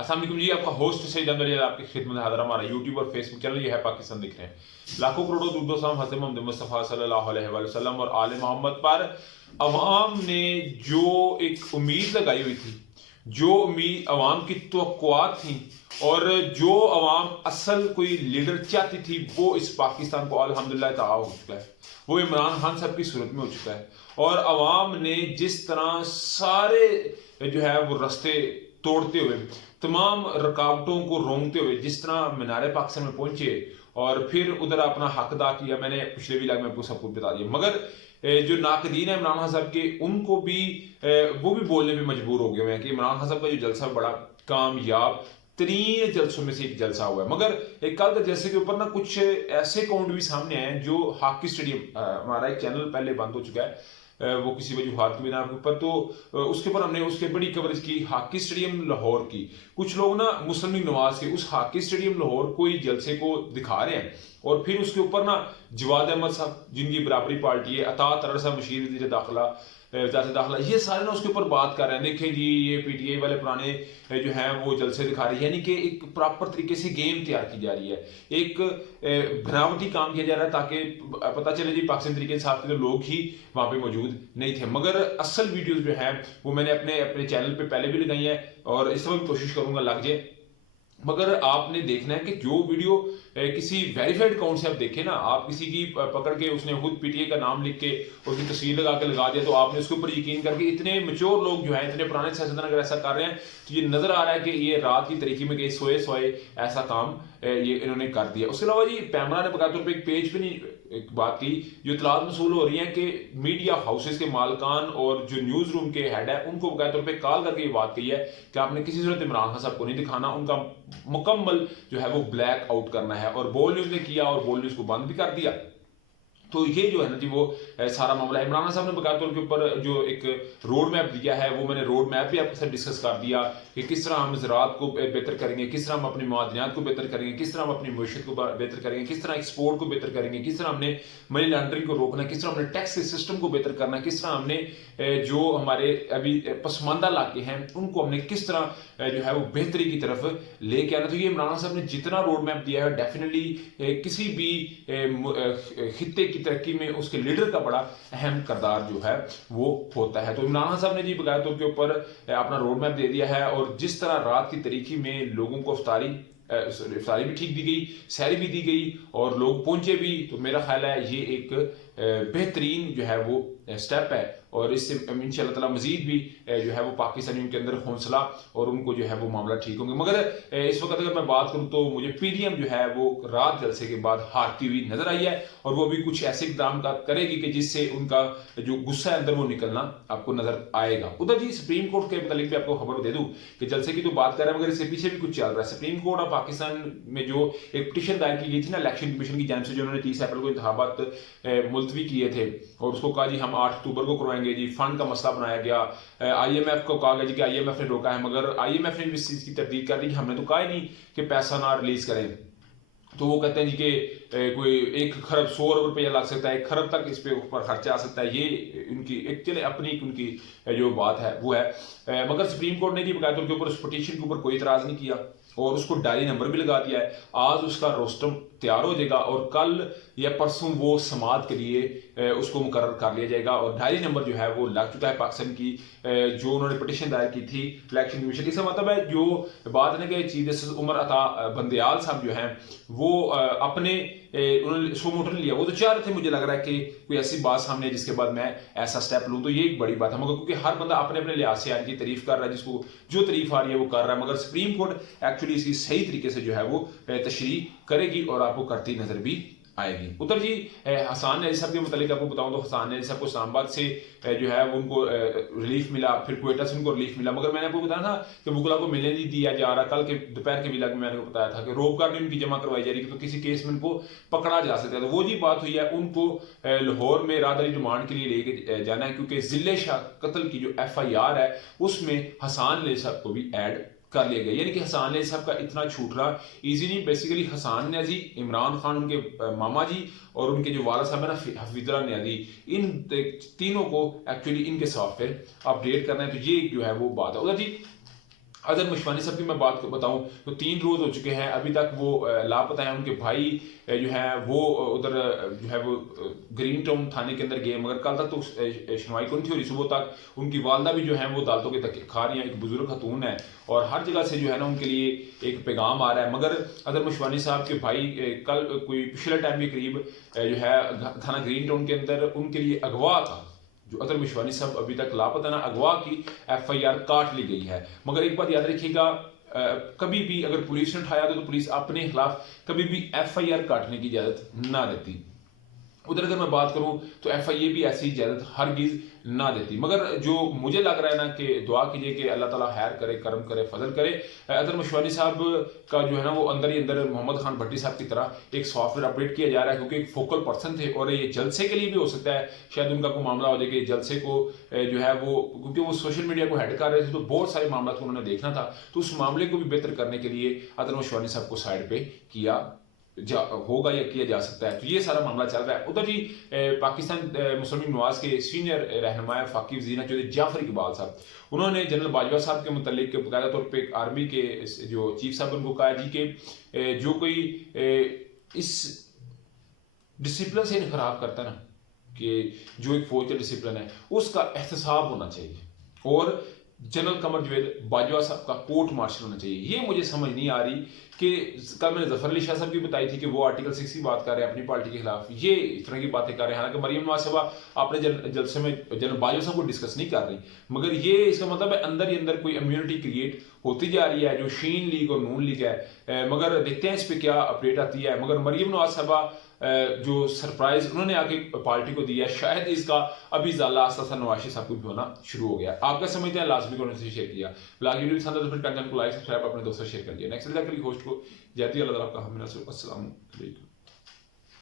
अस्सलाम वालेकुम जी, आपका होस्ट सईद अहमद आपकी खिदमत में हाजिर। हमारा यूट्यूब और फेसबुक चैनल ये है पाकिस्तान दिख रहे हैं। लाखों करोड़ों दुरूद व सलाम हज़रत मोहम्मद मुस्तफ़ा सल्लल्लाहु अलैहि वसल्लम और आले मोहम्मद पर। अवाम ने जो एक उम्मीद लगाई हुई थी, जो उम्मीद अवाम की तवक्कुआत थी और जो अवाम असल कोई लीडर चाहती थी, वो इस पाकिस्तान को अल्हम्दुलिल्लाह ताला हो चुका है। वो इमरान खान साहब की सूरत में हो चुका है। और अवाम ने जिस तरह सारे जो है वो रास्ते तोड़ते हुए, तमाम रुकावटों को रोंगते हुए जिस तरह मीनार पाकिस्तान में पहुंचे और फिर उधर अपना हक अदा किया, मैंने पिछले व्लॉग में आपको सब कुछ बता दिया। मगर जो नाकदीन है इमरान खान साहब के, उनको भी वो भी बोलने पे मजबूर हो गए हुए हैं कि इमरान खान साहब का जो जलसा बड़ा कामयाब तरीन जलसों में से एक जलसा हुआ है। मगर एक कल के जलसे के ऊपर ना कुछ ऐसे काउंट भी सामने आए हैं। जो हॉकी स्टेडियम, हमारा एक चैनल पहले बंद हो चुका है वो किसी वजूहात की बिना के ऊपर, तो उसके ऊपर हमने उसके बड़ी कवरेज की हॉकी स्टेडियम लाहौर की। कुछ लोग ना मुस्लिम लीग नवाज के उस हॉकी स्टेडियम लाहौर कोई जलसे को दिखा रहे हैं और फिर उसके ऊपर ना जवाद अहमद साहब जिनकी बराबरी पार्टी है, अता तरड़ साहब मशीर वज़ीर दाखिला, वज़ारत दाखिला, ये सारे ना उसके ऊपर बात कर रहे हैं। देखें जी, ये पीटीआई वाले पुराने जो हैं वो जलसे दिखा रहे हैं, यानी कि एक प्रॉपर तरीके से गेम तैयार की जा रही है, एक बनावटी काम किया जा रहा है ताकि पता चले जी पाकिस्तान तरीके साहब के तो लोग ही वहां पे मौजूद नहीं थे। मगर असल वीडियोस जो है वो मैंने अपने अपने चैनल पे पहले भी लगाई है और इस समय भी कोशिश करूंगा लग जाए। मगर आपने देखना है कि जो वीडियो किसी वेरीफाइड अकाउंट से आप देखें ना, आप किसी की पकड़ के उसने खुद पीटीआई का नाम लिख के उसकी तस्वीर लगा के लगा दिया, तो आपने उसके ऊपर यकीन करके, इतने मैच्योर लोग जो हैं, इतने पुराने सियासतदान अगर ऐसा कर रहे हैं तो ये नजर आ रहा है कि ये रात की तरीके में गए सोए सोए ऐसा काम ये इन्होंने कर दिया। उसके अलावा जी पैमरा ने बकाया तौर पर एक पेज पे नहीं एक बात की, जो इतलात मसूल हो रही है कि मीडिया हाउसेस के मालकान और जो न्यूज रूम के हेड है उनको बकाया तौर पर कॉल करके ये बात कही है कि आपने किसी सूरत इमरान खान साहब को नहीं दिखाना, उनका मुकम्मल जो है वो ब्लैक आउट करना है। और बोल न्यूज ने किया और बोल न्यूज को बंद भी कर दिया। तो ये जो है ना जी वो सारा मामला इमरान खान साहब ने बकाया तौर के ऊपर जो एक रोड मैप दिया है, वो मैंने रोड मैप भी आपके साथ डिस्कस कर दिया कि किस तरह हम ज़राअत को बेहतर करेंगे, किस तरह हम अपनी मादनियात को बेहतर करेंगे, किस तरह हम अपनी मईशत को बेहतर करेंगे, किस तरह एक्सपोर्ट को बेहतर करेंगे, किस तरह हमने मनी लॉन्ड्रिंग को रोकना है, किस तरह हमने टैक्स के सिस्टम को बेहतर करना है, किस तरह हमने जो हमारे अभी पसमानदा इलाके हैं उनको हमने किस तरह जो है वो बेहतरी की तरफ लेके आना। तो ये इमरान साहब ने जितना रोड मैप दिया है, डेफिनेटली किसी भी खित्ते की तरक्की में उसके लीडर का बड़ा अहम किरदार जो है वो होता है। तो इमरान खान साहब ने जी बकाया तौर के ऊपर अपना रोड मैप दे दिया है और जिस तरह रात की तरीकी में लोगों को इफ्तारी भी ठीक दी गई, सैरी भी दी गई और लोग पहुंचे भी, तो मेरा ख्याल है ये एक बेहतरीन जो है वो स्टेप है और इससे इंशाअल्लाह ताला मजीद भी जो है वो पाकिस्तानियों के अंदर हौसला और उनको जो है वो मामला ठीक होंगे। मगर इस वक्त अगर मैं बात करूं तो मुझे पीडीएम जो है वो रात जलसे के बाद हारती हुई नजर आई है और वो भी कुछ ऐसे इकदाम करेगी कि जिससे उनका जो गुस्सा है अंदर वो निकलना आपको नजर आएगा। उधर जी सुप्रीम कोर्ट के मुतालिक भी आपको खबर दे दूं कि जलसे की तो बात कर रहे हैं मगर इसके पीछे भी कुछ चल रहा है। सुप्रीम कोर्ट ऑफ पाकिस्तान में जो एक पिटीशन दायर की गई थी ना इलेक्शन कमीशन की जानिब से, जो उन्होंने 30 अप्रैल को इंतखाबात मुलतवी किए थे और उसको कहा जी हम 8 अक्टूबर को करवाएंगे जी, फंड का मसला बनाया गया। आईएमएफ को कहा गया जी कि आईएमएफ ने रोका है, मगर आईएमएफ ने भी इस चीज की तरदीद कर दी कि हमने तो कहा ही नहीं कि पैसा ना रिलीज करें। तो वो कहते हैं जी कि कोई 1 खरब 100 अरब रुपया लग सकता है, 1 खरब तक इस पे ऊपर खर्चा आ सकता है। ये उनकी एक चले अपनी उनकी जो बात है वो है। मगर सुप्रीम कोर्ट ने जी बकाया तौर के ऊपर उस पटिशन के ऊपर कोई इतराज नहीं किया और उसको डायरी नंबर भी लगा दिया है। आज उसका रोस्टम तैयार हो जाएगा और कल या परसों वो समात के लिए उसको मुकर्रर कर लिया जाएगा और डायरी नंबर जो है वो लग चुका है पाकिस्तान की जो उन्होंने पटिशन दायर की थी इलेक्शन कमीशन। इसका मतलब है जो बात है ना कि चीफ जस्टिस उमर अता बंदयाल साहब जो हैं वो अपने उन्होंने शो मोटर लिया, वो तो चाह रहे थे मुझे लग रहा है कि कोई ऐसी बात सामने है जिसके बाद मैं ऐसा स्टेप लूं, तो ये एक बड़ी बात है। मगर क्योंकि हर बंदा अपने अपने लिहाज से की तारीफ कर रहा है, जिसको जो तारीफ आ रही है वो कर रहा है, मगर सुप्रीम कोर्ट एक्चुअली इसकी सही तरीके से जो है वो तशरीह करेगी और आपको करती नजर भी आएगी। उधर जी हसान अली साहब के मुतालिक आपको बताऊं तो हसान अली साहब को इस्लामाबाद से जो है उनको रिलीफ मिला, फिर क्वेटा से उनको रिलीफ मिला, मगर मैंने आपको बताया था कि वुकला को मिलने नहीं दिया जा रहा। कल के दोपहर के व्लॉग में मैंने बताया था कि रोबकार ने उनकी जमा करवाई जा रही है तो किसी केस में उनको पकड़ा जा सकता है। तो वो जी बात हुई है, उनको लाहौर में राहदारी रिमांड के लिए लेके जाना है क्योंकि जिले शाह कत्ल की जो FIR है उसमें हसान अली साहब को भी ऐड कर लिया गया। यानी कि हसान अली साहब का इतना छूटना इजी नहीं। बेसिकली हसान न्याजी, इमरान खान उनके मामा जी और उनके जो वाला साहब है ना हफीजुल्लाह न्याजी, इन तीनों को एक्चुअली इनके सॉफ्टवेयर अपडेट करना है। तो ये जो है वो बात है। उधर जी अदर मुशवानी साहब की मैं बात बताऊं तो 3 रोज़ हो चुके हैं, अभी तक वो लापता हैं। उनके भाई जो है वो उधर जो है वो ग्रीन टाउन थाने के अंदर गए, मगर कल तक तो सुनवाई कौन थी हो रही। सुबह तक उनकी वालदा भी जो है वो अदालतों के तक खा रही हैं, एक बुजुर्ग खतून है, और हर जगह से जो है ना उनके लिए एक पैगाम आ रहा है। मगर अदर मुशवानी साहब के भाई कल कोई पिछले टाइम के करीब जो है थाना ग्रीन टाउन के अंदर उनके लिए अगवा था। जो अदर मुशवानी साहब अभी तक लापता ना, अगवा की FIR काट ली गई है। मगर एक बात याद रखिएगा, कभी भी अगर पुलिस ने उठाया तो पुलिस अपने खिलाफ कभी भी FIR काटने की इजाजत ना देती। उधर अगर मैं बात करूं तो FIA भी ऐसी इजाजत हरगिज ना देती। मगर जो मुझे लग रहा है ना कि दुआ कीजिए कि अल्लाह ताला खैर करे, करम करे, फजल करे। अदर मुशवानी साहब का जो है ना वो अंदर ही अंदर मोहम्मद खान भट्टी साहब की तरह एक सॉफ्टवेयर अपडेट किया जा रहा है, क्योंकि एक फोकल पर्सन थे और ये जलसे के लिए भी हो सकता है, शायद उनका कोई मामला हो जाए कि जलसे को जो है वो, क्योंकि वो सोशल मीडिया को हेड कर रहे थे तो बहुत सारे मामला को उन्होंने देखना था, तो उस मामले को भी बेहतर करने के लिए अदर मुशवानी साहब को साइड पे किया होगा या किया जा सकता है। तो ये सारा मामला चल रहा है। उधर जी पाकिस्तान मुस्लिम लीग नवाज के सीनियर रहनुमा फाकी वज़ीर चौधरी जाफर इकबाल साहब, उन्होंने जनरल बाजवा साहब के मुतल्लिक बाकायदा तौर पर आर्मी के जो चीफ साहब उनको कहा जी कि जो कोई इस डिसिप्लिन से इनखराब करता है ना, कि जो एक फौज का डिसिप्लिन है उसका एहतसाब होना चाहिए, और जनरल कमर जावेद बाजवा साहब का कोर्ट मार्शल होना चाहिए। ये मुझे समझ नहीं आ रही कि कल मैंने जफर अली शाह साहब की बताई थी कि वो आर्टिकल 6 की बात कर रहे हैं अपनी पार्टी के खिलाफ, ये इस तरह की बातें कर रहे हैं। हालांकि मरियम नवाज साहबा अपने जलसे में जनरल बाजवा साहब को डिस्कस नहीं कर रही, मगर ये इसका मतलब है अंदर ही अंदर कोई इम्यूनिटी क्रिएट होती जा रही है जो शीन लीग और नून लीग है। मगर देखते हैं इस पर क्या अपडेट आती है। मगर मरियम नवाज साहबा जो सरप्राइज उन्होंने आके पार्टी को दिया, शायद इसका अभी ज़ाला आस्ता नवाज साहब को भी होना शुरू हो गया। आपका समझते हैं, लाजमी को उन्होंने शेयर किया। ब्लॉग वीडियो पसंद है तो फिर कंटेंट को लाइक सब्सक्राइब अपने दोस्तों शेयर कर दिया। नेक्स्ट तक के लिए होस्ट को जयती अल्लाह ताला का हम अस्सलाम वालेकुम।